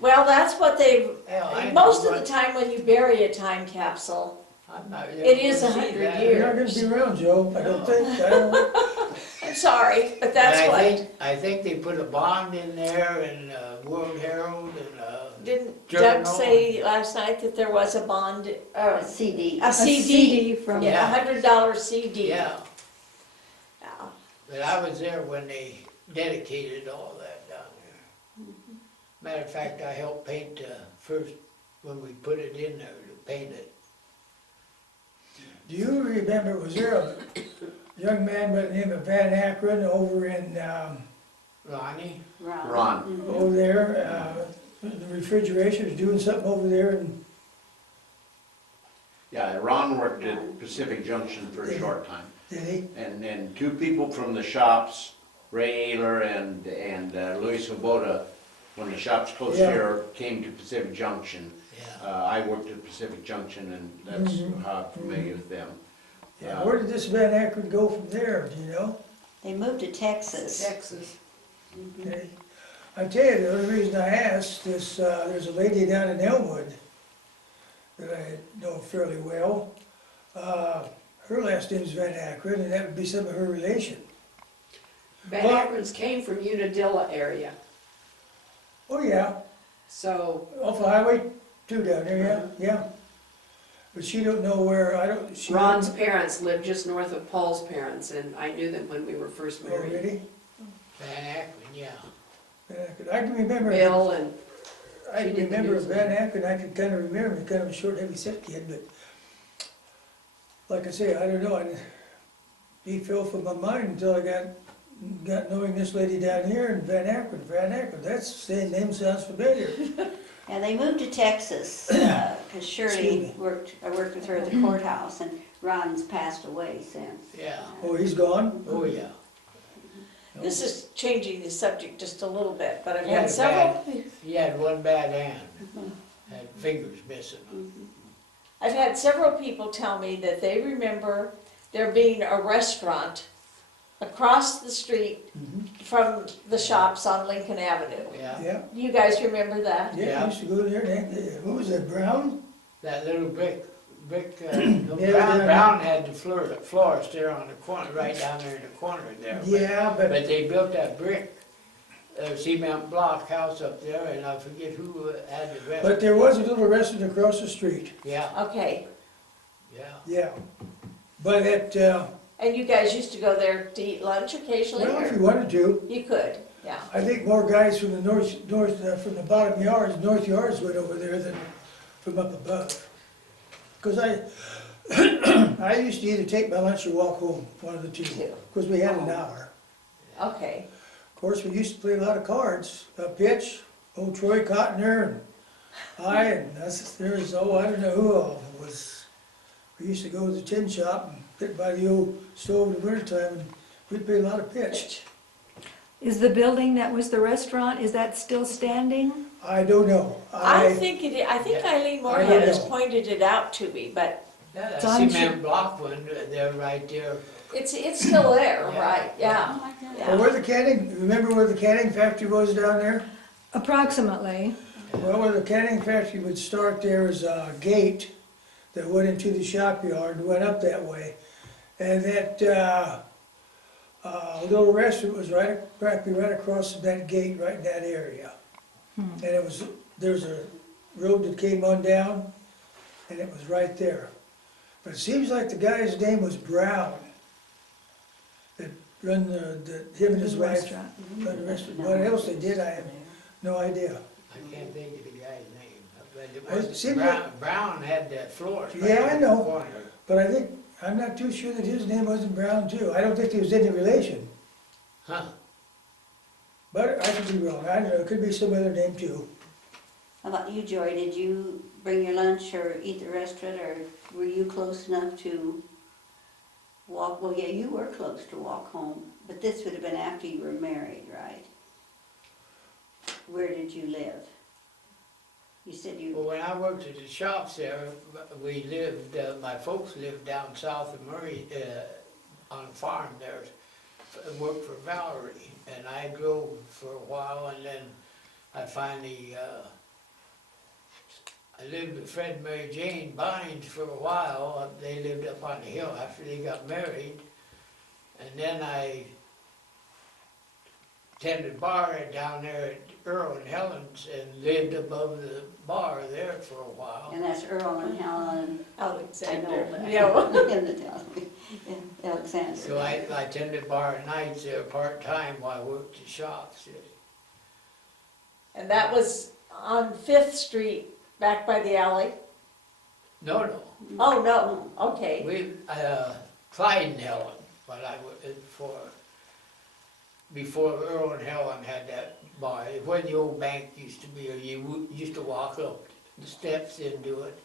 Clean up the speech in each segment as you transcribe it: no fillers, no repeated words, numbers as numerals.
Well, that's what they've, Hell, I most know of the time when you bury a time capsule, I'm not it is gonna see 100 that. years. You're not gonna be around, Joe, I don't think, I don't know. I'm sorry, but But that's I what, think they put a bond in there and World Herald and didn't Doug Journal. say last night that there was a bond, A CD. a CD, from, Yeah. $100 CD. yeah. Yeah. But I was there when they dedicated all that down there. Matter of fact, I helped paint first, when we put it in there, to paint it. Do you remember, was there a young man by the name of Van Akron over in, Ronnie? Ron. over there, the refrigeration, was doing something over there and, Yeah, Ron worked at Pacific Junction for a short time. did he? And then two people from the shops, Ray Ayler and Luis Svoboda, when the shops closed Yeah. here, came to Pacific Junction. Yeah. I worked at Pacific Junction and that's Mhm. how I'm familiar with them. Yeah, where did this Van Akron go from there, do you know? They moved to Texas. Texas. Okay. I tell you, the only reason I asked is, there's a lady down in Elmwood that I know fairly well. Her last name's Van Akron, and that would be some of her relation. Van Well- Akron's came from Unadilla area, Oh, yeah, so, off of Highway 2 down there, yeah. But she don't know where, I don't, she. Ron's parents lived just north of Paul's parents, and I knew them when we were first Oh, married. really? Van Akron, yeah. Van Akron. I can remember. Bill and, I she can did the remember news. Van Akron, I can kind of remember, him, kind of a short, heavy set kid, but like I say, I don't know, he fell from my mind until I got knowing this lady down here in Van Akron, that's, saying name sounds familiar. Yeah, they moved to Texas, because Excuse Shirley me. I worked with her at the courthouse, and Ron's passed away since. Yeah. Oh, he's gone? Oh, yeah. This is changing the subject just a little bit, but I've He had had a several, He had one bad hand, had fingers missing. I've had several people tell me that they remember there being a restaurant across the street from the shops on Lincoln Avenue. Yeah. Yeah, You guys remember that? yeah, I used to go there, who was that, Brown? That little brick, no, Yeah. Brown had the florist there on the corner, right down there in the corner there. Yeah, but, But they built that brick, cement block house up there, and I forget who had the rest. but there was a little restaurant across the street, Yeah, Okay, yeah. yeah. But at, and you guys used to go there to eat lunch occasionally? well, if or- you wanted to, You could, yeah. I think more guys from the from the bottom yards, north yards went over there than from up above. Because I used to either take my lunch or walk home, one of the two, Two. because we had an hour. Okay, Of course, we used to play a lot of cards, pitch, old Troy Cottoner and and there was, I don't know who all was. We used to go to the tin shop and sit by the old stove in the wintertime, and we'd play a lot of pitch. Is the building that was the restaurant, is that still standing? I don't know. I think Eileen I Moorhead don't has know. pointed it out to me, but Yeah, It's that on cement block one, they're right there. it's still there, Yeah. right, yeah. Oh, my God. Yeah. Well, where the canning, remember where the canning factory was down there? Approximately. Well, where the canning factory would start, there was a gate that went into the shop yard and went up that way. And that, little restaurant was practically right across from that gate, right in that area. And there's a road that came on down, and it was right there. But it seems like the guy's name was Brown, that run him and his The wife restaurant. run the restaurant. What else they did, I have no idea. I can't think of the guy's name. But it It was seemed Brown had that florist right Yeah, I in the know. corner. But I think, I'm not too sure that his name wasn't Brown too. I don't think there was any relation. Huh, But I could be wrong. I don't know, it could be some other name too. How about you, Joy? Did you bring your lunch or eat at the restaurant, or were you close enough to walk? Well, yeah, you were close to walk home, but this would have been after you were married, right? Where did you live? You said well, you, when I worked at the shops there, we lived, my folks lived down south of Murray, on a farm there, worked for Valerie, and I drove for a while, and then I finally, I lived with Fred and Mary Jane Bynes for a while. They lived up on the hill after they got married. And then I tended bar down there at Earl and Helen's and lived above the bar there for a while. And that's Earl and Helen. I Alexander, know, but I yeah. didn't tell me. Yeah, Alexander. So I tended bar at nights there part-time while I worked the shops. And that was on Fifth Street, back by the alley? No, Oh, no, okay. we, Clyde and Helen, but I was before Earl and Helen had that bar, where the old bank used to be, or used to walk up the steps into it.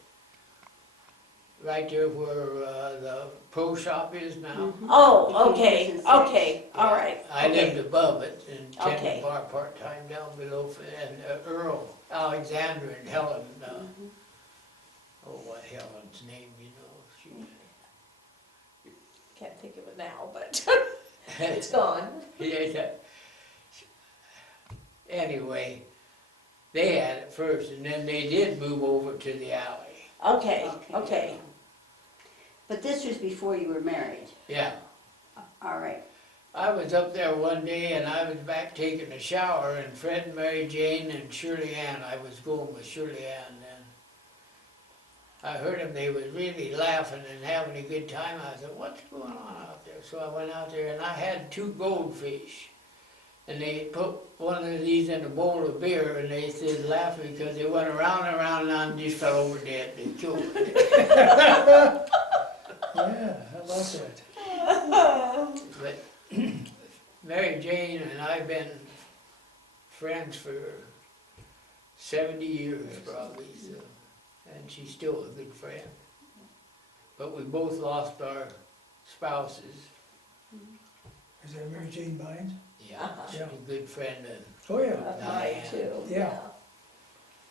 Right there where the pro shop is now. Oh, okay, okay, all right. I okay. lived above it and Okay. tended bar part-time down below, and Earl, Alexander and Helen, what Helen's name, you know, Can't think of it now, but it's gone. Yeah. Anyway, they had it first, and then they did move over to the alley. Okay, okay. But this was before you were married. Yeah. All right. I was up there one day and I was back taking a shower, and Fred and Mary Jane and Shirley Ann, I was going with Shirley Ann then. I heard them, they was really laughing and having a good time. I said, what's going on out there? So I went out there and I had 2 goldfish. And they put one of these in a bowl of beer, and they said laughing because they went around and around and just fell over dead. They killed it. Yeah, how about that? But Mary Jane and I've been friends for 70 years probably, so, and she's still a good friend. But we both lost our spouses. Is that Mary Jane Bynes? Yeah, she's a good friend of Oh, yeah. Of mine too. Yeah.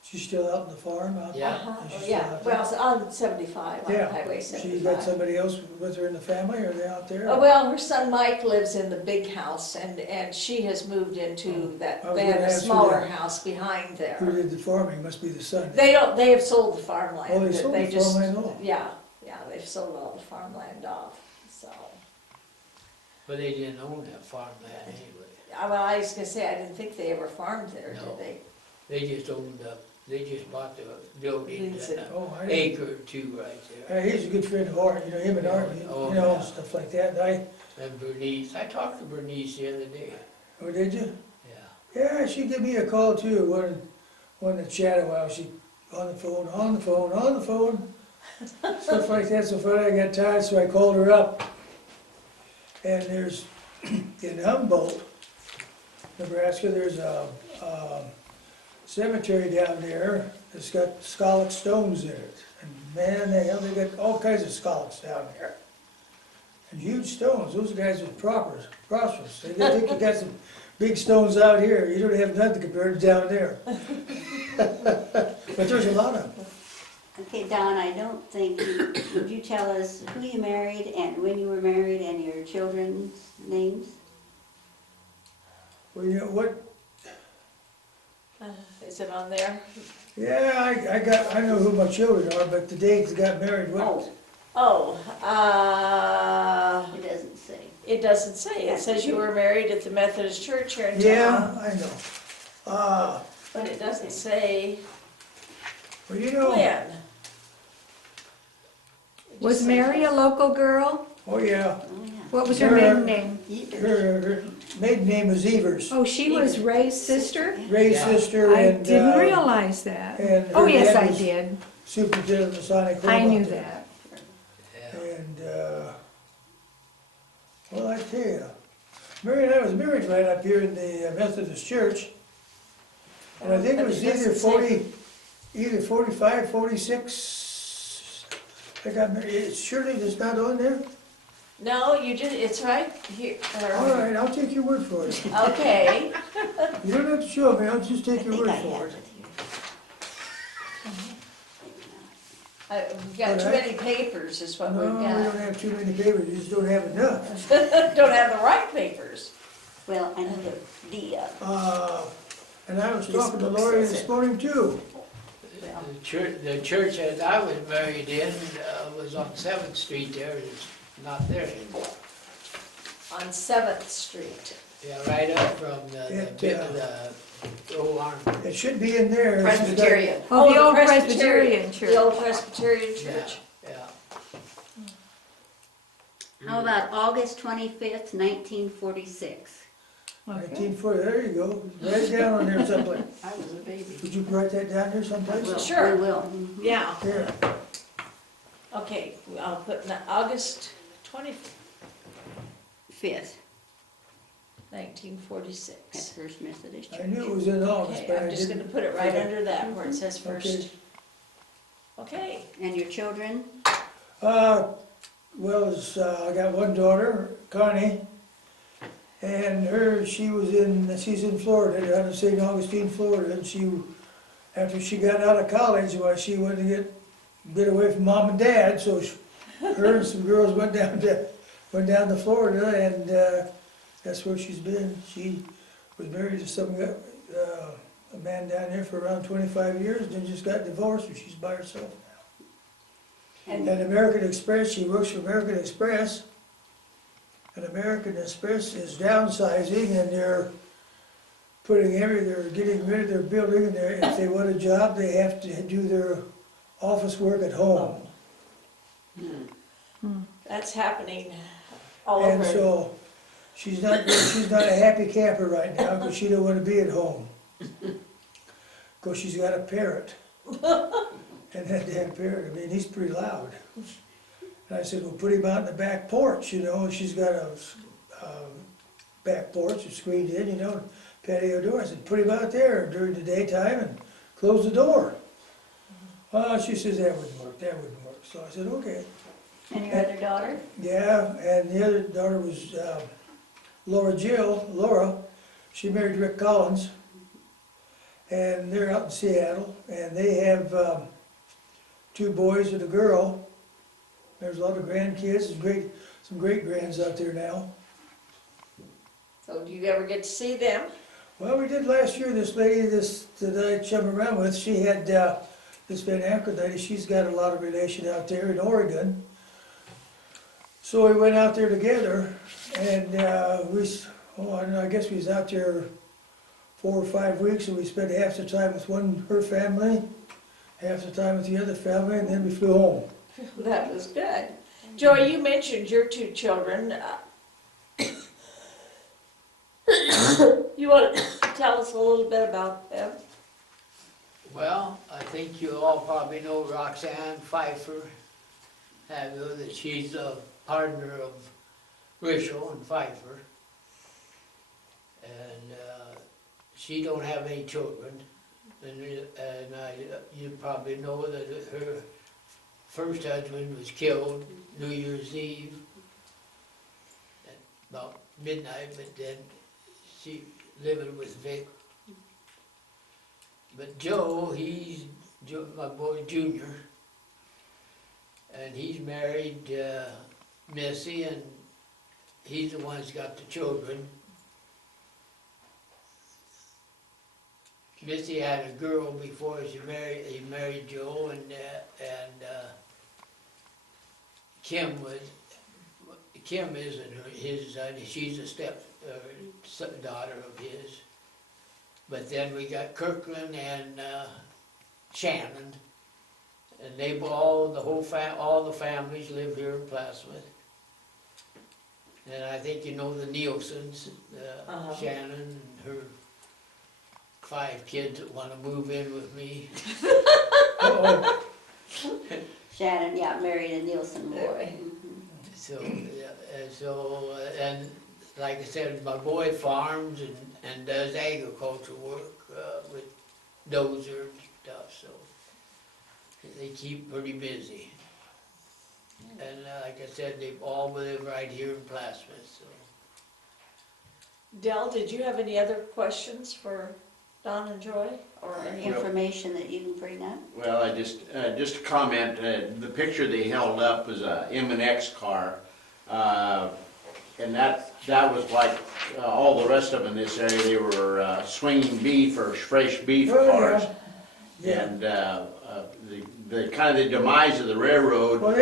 She's still out in the farm out there? Yeah. Uh-huh. Is she still Yeah, out there? well, it's on 75, on Yeah. Highway She got 75. somebody else with her in the family, or are they out there? Oh, well, her son Mike lives in the big house, and she has moved into that, I was they have gonna a ask you smaller that. house behind Who there. did the farming? Must be the son. They have sold the farmland. Oh, they sold the just- farmland off. Yeah, they've sold all the farmland off, so. But they didn't own that farmland anyway. Well, I was gonna say, I didn't think they ever farmed there, No. did they? They just owned they just bought the building, Leased it. an Oh, I didn't. acre or 2 right there. He's a good friend of Art, you know, him and Art, Oh, you know, yeah. stuff like that. And Bernice, I talked to Bernice the other day, Oh, did you? yeah. Yeah, she gave me a call too, wanted to chat a while. She, on the phone. Stuff like that, so finally I got tired, so I called her up. And there's, in Humboldt, Nebraska, there's a cemetery down there that's got Skalak stones in it. And man, they got all kinds of Skalaks down there. And huge stones, those guys are prosperous. They got some big stones out here, you don't have nothing compared to down there. But there's a lot of them. Okay, Don, I don't think, would you tell us who you married and when you were married and your children's names? Well, you know what, Is it on there? yeah, I know who my children are, but the dates they got married, what? Oh, It doesn't say. it doesn't say. It says you were married at the Methodist Church here in town. Yeah, I know. But it doesn't say Well, you know, when. It Was just Mary a says- local girl? oh yeah, Oh, yeah. What was her Sure. maiden name? her maiden name was Evers, Oh, she was Ray's sister? Ray's Yeah. sister, I and didn't realize that. and Oh, her yes, dad I was did. superintendent of Masonic Home. I out knew there. that. Yeah. And, well, I tell you, Mary and I was married right up here in the Methodist Church. And I think it But was it doesn't say- either 45, 46, I got married, surely it's not on there? No, it's right here. All right, I'll take your word for it. Okay. You don't have to show me, I'll just I take your think word I for have it. it here. We've got too many papers is what No, we've we don't got. have too many papers, you just don't have enough. Don't have the right papers. Well, I know the, And I was This talking to book Lori says this it. morning too. well, The church that I was married in was on 7th Street there, it's not there anymore. On 7th Street. Yeah, right up from the old army. It should be in there. It's got- Presbyterian. Oh, the old Presbyterian Presbyterian church. The old Presbyterian Yeah, church. yeah. How about August 25th, 1946? 1940, there you go. Write it down on there someplace. I was a baby. Would you write that down there someplace? Will, Sure. We will. Mhm. Yeah, Here, okay, I'll put August 25th, 5th, 1946. at First Methodist I Church. knew it was in August, Okay, but I I'm just gonna didn't. put it right under that where it says Okay. first. Okay, And your children? Well, I got one daughter, Connie, and she's in Florida, down in St. Augustine, Florida, and after she got out of college, well, she wanted to get away from mom and dad, so her and some girls went down to Florida, and that's where she's been. She was married to a man down there for around 25 years, and then just got divorced, so she's by herself now. And And American Express, she works for American Express. And American Express is downsizing and they're getting rid of their building and if they want a job, they have to do their office work at home. that's happening all And over. so, she's not a happy camper right now because she don't want to be at home. Because she's got a parrot. And that damn parrot, I mean, he's pretty loud. And I said, well, put him out in the back porch, and she's got a back porch, it's screened in, patio door. I said, put him out there during the daytime and close the door. She says, that wouldn't work. So I said, okay. and your other daughter? Yeah, and the other daughter was Laura, she married Rick Collins, and they're out in Seattle, and they have 2 boys and a girl. There's a lot of grandkids, some great grands out there now. So do you ever get to see them? Well, we did last year, this lady that I chum around with, she had, this Van Ackerd lady, she's got a lot of relation out there in Oregon. So we went out there together, and I don't know, I guess we was out there 4 or 5 weeks, and we spent half the time with her family, half the time with the other family, and then we flew home. That was good. Joy, you mentioned your 2 children. You want to tell us a little bit about them? Well, I think you all probably know Roxanne Pfeiffer, have you, that she's a partner of Rishel and Pfeiffer. And she don't have any children. And you probably know that her first husband was killed New Year's Eve at about midnight, but then she living with Vic. But Joe, he's my boy Junior, and he's married Missy, and he's the one that's got the children. Missy had a girl before he married Joe, and Kim isn't his, she's a daughter of his. But then we got Kirkland and Shannon, and they all the families live here in Plasmouth. And I think you know the Nielsen's, Shannon and her 5 kids that want to move in with me. Shannon, yeah, married a Nielsen boy. So, and like I said, my boy farms and does agriculture work with dozer and stuff, so they keep pretty busy. And like I said, they all live right here in Plasmouth, so. Del, did you have any other questions for Don and Joy, or any? Information that you can bring up? Well, I just a comment, the picture they held up was a M&X car, and that was like all the rest of them in this area, they were swinging beef or fresh beef Oh, cars. yeah. And the kind of the demise of the railroad. Well,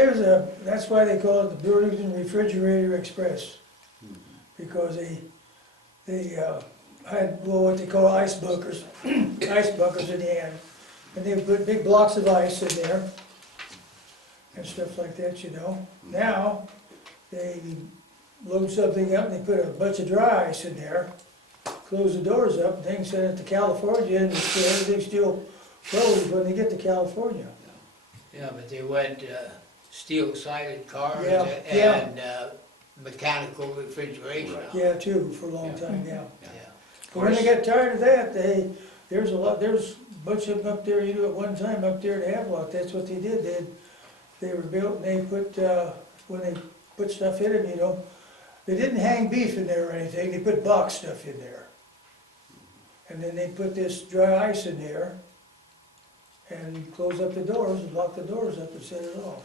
that's why they call it the Burlington Refrigerator Express. Because they had, well, what they call ice bunkers, ice bunkers in the end. And they put big blocks of ice in there and stuff like that, you know. Now, they load something up and they put a bunch of dry ice in there, close the doors up, and they can send it to California, and everything's still frozen when they get to California. Yeah, but they went steel-sided cars Yeah, and mechanical refrigeration. Right. Yeah, too, for a long time, yeah. Yeah. But when they got tired of that, there's a bunch of them up there, you know, at one time up there in Havelock, that's what they did. They were built and they put, when they put stuff in them, you know, they didn't hang beef in there or anything, they put box stuff in there. And then they put this dry ice in there and close up the doors and lock the doors up and set it off.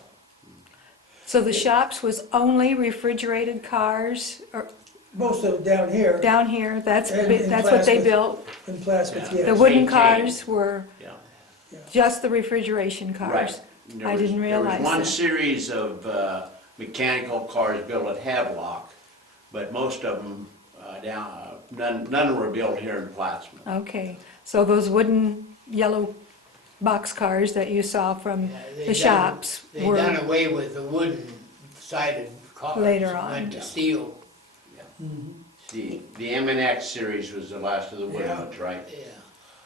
So the shops was only refrigerated cars, or Most of it down here, down here, that's And in what they Plasco. built? in Plastic, Yeah. yes. The wooden Maintained. cars were Yeah. just the refrigeration cars? Right. There I was- didn't realize There was one that. series of mechanical cars built at Havelock, but most of them none were built here in Plattsmouth. Okay, so those wooden yellow box cars that you saw from Yeah, they the done- shops They done were, away with the wooden-sided cars. Later and on. went to steel. The M&X series was the last of the wooden Yeah. ones, right? Yeah.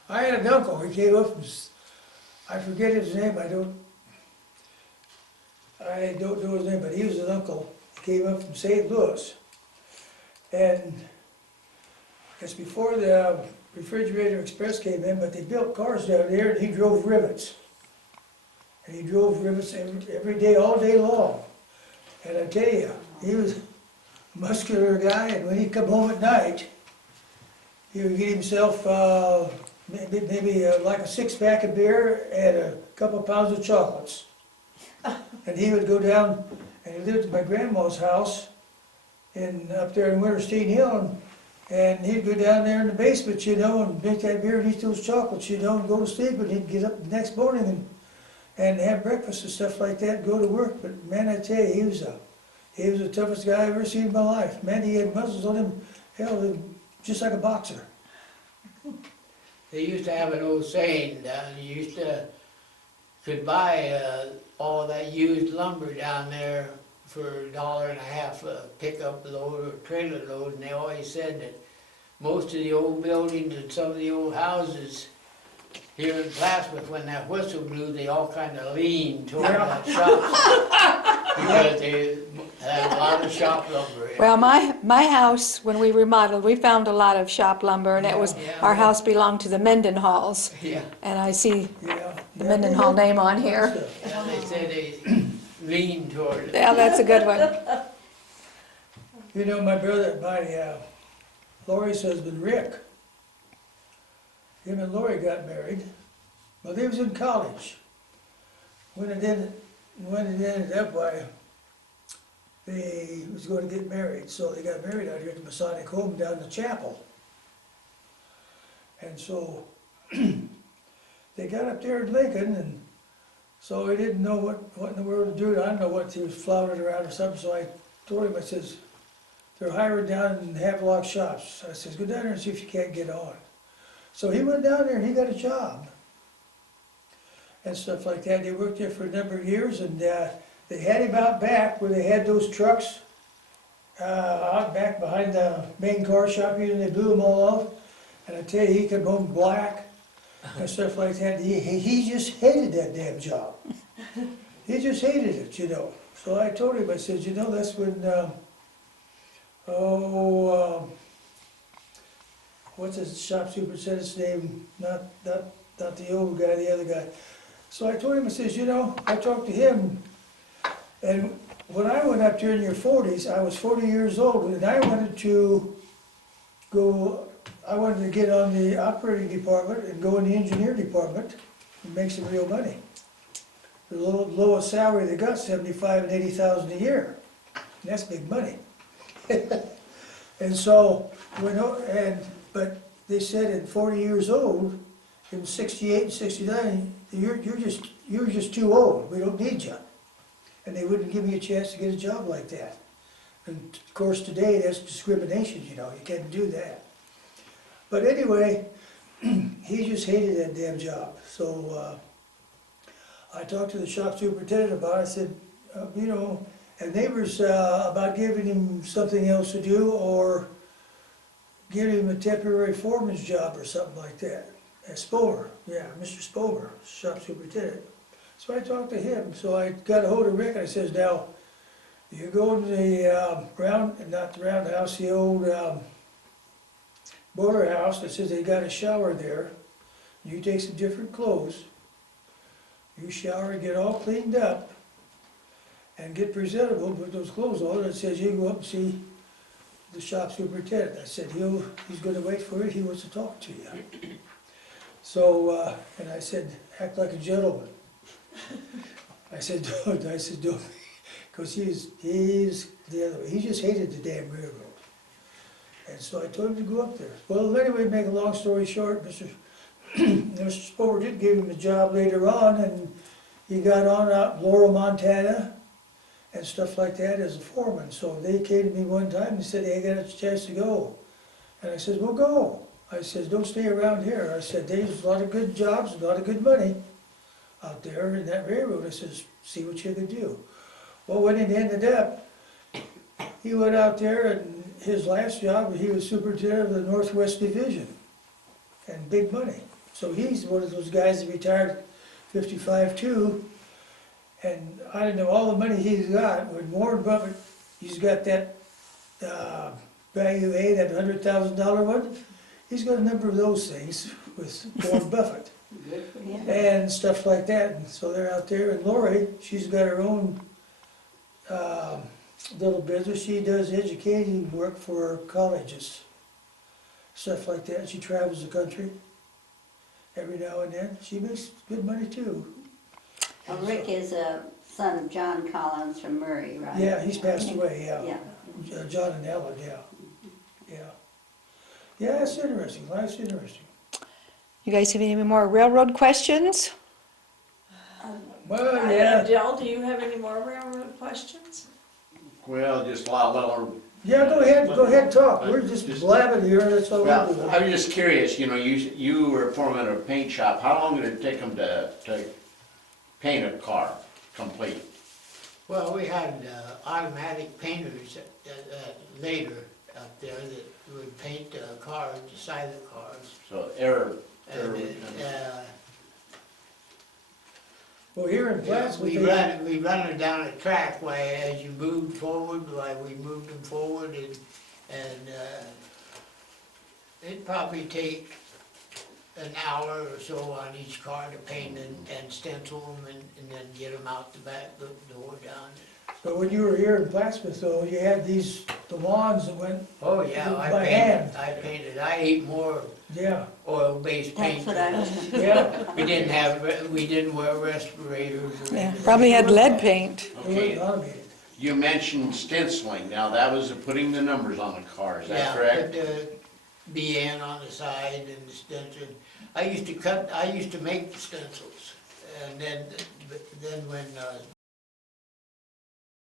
I had an uncle, he came up from, I forget his name, I don't know his name, but he was an uncle. He came up from St. Louis. And it's before the Refrigerator Express came in, but they built cars down there and he drove rivets. And he drove rivets every day, all day long. And I tell you, he was a muscular guy, and when he'd come home at night, he would get himself, maybe like a 6-pack of beer and a couple pounds of chocolates. And he would go down, and he lived at my grandma's house up there in Winterstein Hill, and he'd go down there in the basement, you know, and drink that beer and eat those chocolates, you know, and go to sleep, and he'd get up the next morning and have breakfast and stuff like that, and go to work. But man, I tell you, he was the toughest guy I've ever seen in my life. Man, he had muscles on him, hell, just like a boxer. They used to have an old saying down, could buy all that used lumber down there for $1.50 a pickup load or trailer load, and they always said that most of the old buildings and some of the old houses here in Plattsmouth, when that whistle blew, they all kind of leaned toward that shop. Because they had a lot of shop lumber in. well, my house, when we remodeled, we found a lot of shop lumber, and it was, Yeah. our house belonged to the Mendenhalls. Yeah, And I see Yeah. the Mendenhall name on here. yeah, they said they leaned toward it. Yeah, that's a good one. You know, Lori's husband, Rick, him and Lori got married. Well, they was in college. When it ended up, they was going to get married, so they got married out here at the Masonic Home down in the chapel. And so, they got up there in Lincoln, and so he didn't know what in the world to do. I don't know what, he was floundering around or something, so I told him, I says, they're hiring down in Havelock shops. I says, go down there and see if you can't get on. So he went down there and he got a job and stuff like that. They worked there for a number of years, and they had him out back where they had those trucks out back behind the main car shop, and they blew them all off. And I tell you, he came home black and stuff like that. He just hated that damn job. He just hated it, you know. So I told him, I said, you know, that's when, what's his shop superintendent's name? Not the old guy, the other guy. So I told him, I says, you know, I talked to him, and when I went up there in your 40s, I was 40 years old, and I wanted to get on the operating department and go in the engineer department and make some real money. The lowest salary they got, $75,000 and $80,000 a year. And that's big money. And so, but they said at 40 years old, in 68 and 69, you're just too old, we don't need you. And they wouldn't give me a chance to get a job like that. And of course, today, that's discrimination, you know, you can't do that. But anyway, he just hated that damn job, so, I talked to the shop superintendent about it, I said, you know, and neighbors, about giving him something else to do, or giving him a temporary foreman's job or something like that. Spomer, yeah, Mr. Spomer, shop superintendent. So I talked to him, so I got a hold of Rick, and I says, now, you go in the, not the roundhouse, the old, boiler house, that says they got a shower there. You take some different clothes, you shower and get all cleaned up, and get presentable, put those clothes on, and it says you go up and see the shop superintendent. I said, he's gonna wait for it, he wants to talk to you. So, and I said, act like a gentleman. I said, don't, because he's the other way, he just hated the damn railroad. And so I told him to go up there. Well, anyway, make a long story short, Mr. Sporer did give him a job later on, and he got on out in Laurel, Montana, and stuff like that as a foreman. So they came to me one time and said, hey, I got a chance to go. And I said, well, go. I said, don't stay around here. I said, there's a lot of good jobs, a lot of good money out there in that railroad. I says, see what you can do. Well, when it ended up, he went out there, and his last job, he was superintendent of the Northwest Division, and big money. So he's one of those guys that retired 55 too, and I don't know, all the money he's got, when Warren Buffett, he's got that value A, that $100,000 one, he's got a number of those things with Warren Buffett. Good for him. And stuff like that, and so they're out there, and Lori, she's got her own little business, she does educating work for colleges, stuff like that, she travels the country every now and then, she makes good money too. Well, Rick is a son of John Collins from Murray, right? Yeah, he's passed away, yeah. Yeah. John and Ellen, yeah, yeah. Yeah, it's interesting, life's interesting. You guys have any more railroad questions? Well, yeah, Dell, do you have any more railroad questions? Well, just a lot little. yeah, go ahead, talk, we're just blabbing here, that's all we're Well, doing. I was just curious, you know, you were foreman of a paint shop, how long did it take them to paint a car complete? Well, we had automatic painters later out there that would paint the cars, the side of the cars. So Well, here in Plattsburgh, we run it down a track where as you moved forward, like we moved them forward, and it'd probably take an hour or so on each car to paint and stencil them and then get them out the back door down. but when you were here in Plattsburgh, though, you had the lawns that went, Oh, yeah, By hand. I ate more yeah, oil-based paint. That's what I was. yeah, We didn't wear respirators or Yeah, anything. probably had lead paint. it wasn't Okay, automated. you mentioned stenciling, now that was putting the numbers on the car, is that Yeah, correct? put the BN on the side and the stencil. I used to make the stencils, and then when